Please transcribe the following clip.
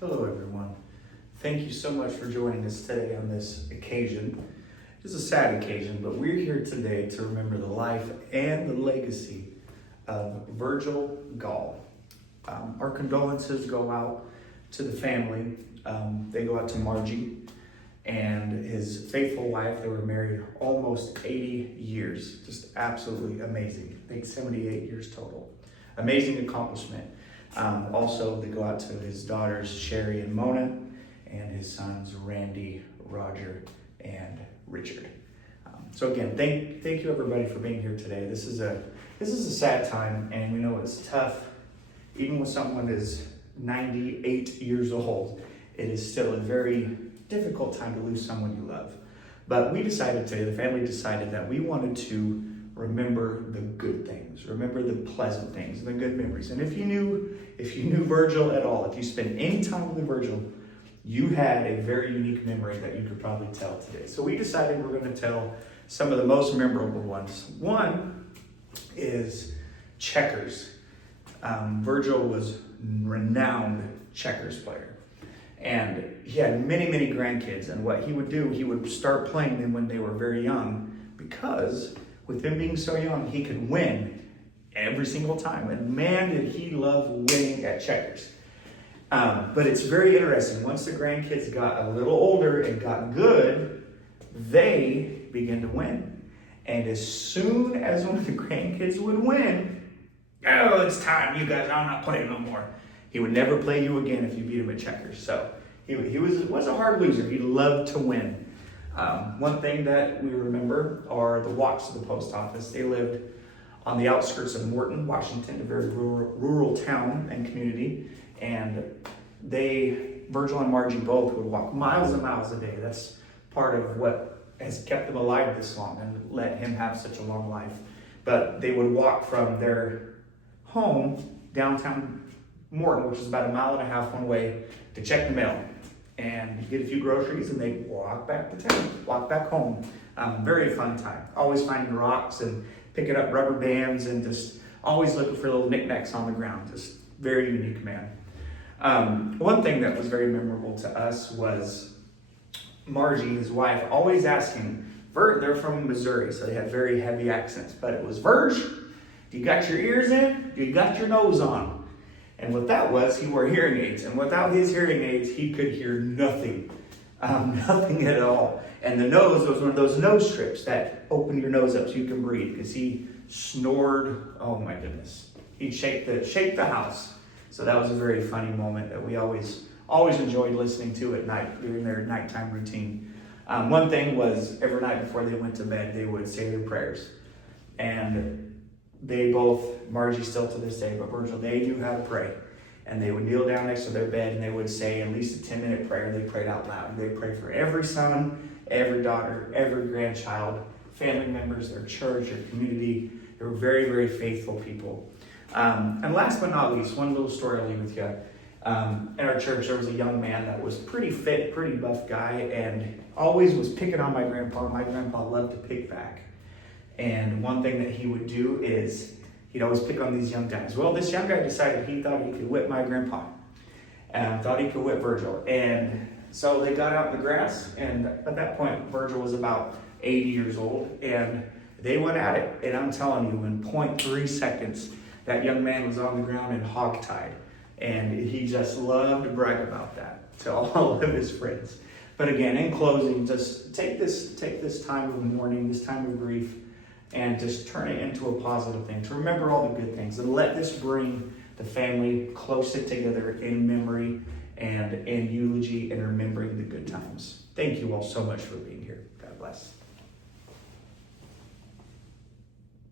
Hello, everyone. Thank you so much for joining us today on this occasion. It's a sad occasion, but we're here today to remember the life and the legacy of Virgil Gall. Our condolences go out to the family. They go out to Margie and his faithful wife. They were married almost 80 years. Just absolutely amazing. I think 78 years total. Amazing accomplishment. Also, they go out to his daughters, Sherry and Mona, and his sons, Randy, Roger, and Richard. So again, thank you everybody for being here today. This is a sad time, and we know it's tough. Even when someone is 98 years old, it is still a very difficult time to lose someone you love. But we decided today, the family decided that we wanted to remember the good things, remember the pleasant things, the good memories. And if you knew Virgil at all, if you spent any time with Virgil, you had a very unique memory that you could probably tell today. So we decided we're going to tell some of the most memorable ones. One is checkers. Virgil was renowned checkers player. And he had many, many grandkids. And what he would do, he would start playing them when they were very young, because with him being so young, he could win every single time. And man, did he love winning at checkers. But it's very interesting. Once the grandkids got a little older and got good, they began to win. And as soon as one of the grandkids would win, oh, it's time, you guys, I'm not playing no more. He would never play you again if you beat him at checkers. So he was a hard loser. He loved to win. One thing that we remember are the walks to the post office. They lived on the outskirts of Morton, Washington, a very rural town and community. And Virgil and Margie both would walk miles and miles a day. That's part of what has kept him alive this long and let him have such a long life. But they would walk from their home downtown Morton, which is about 1.5 miles one way, to check the mail and get a few groceries, and they'd walk back to town, walk back home. Very fun time. Always finding rocks and picking up rubber bands and just always looking for little knickknacks on the ground. Just very unique man. One thing that was very memorable to us was Margie, his wife, always asking, they're from Missouri, so they had very heavy accents, but it was, Virg, do you got your ears in? Do you got your nose on? And what that was, he wore hearing aids. And without his hearing aids, he could hear nothing. Nothing at all. And the nose was one of those nose strips that open your nose up so you can breathe, because he snored, oh my goodness. He'd shake the house. So that was a very funny moment that we always enjoyed listening to at night during their nighttime routine. One thing was, every night before they went to bed, they would say their prayers. And they both, Margie still to this day, but Virgil, they knew how to pray. And they would kneel down next to their bed and they would say at least a 10-minute prayer. They prayed out loud. They prayed for every son, every daughter, every grandchild, family members, their church, their community. They were very, very faithful people. And last but not least, one little story I'll leave with you. In our church, there was a young man that was pretty fit, pretty buff guy, and always was picking on my grandpa. My grandpa loved to pick back. And one thing that he would do is he'd always pick on these young guys. Well, this young guy decided he thought he could whip my grandpa and thought he could whip Virgil. And so they got out in the grass, and at that point, Virgil was about 80 years old, and they went at it. And I'm telling you, in 0.3 seconds, that young man was on the ground and hogtied. And he just loved to brag about that to all of his friends. But again, in closing, just take this time of mourning, this time of grief, and just turn it into a positive thing, to remember all the good things, and let this bring the family closer together in memory and in eulogy and remembering the good times. Thank you all so much for being here. God bless.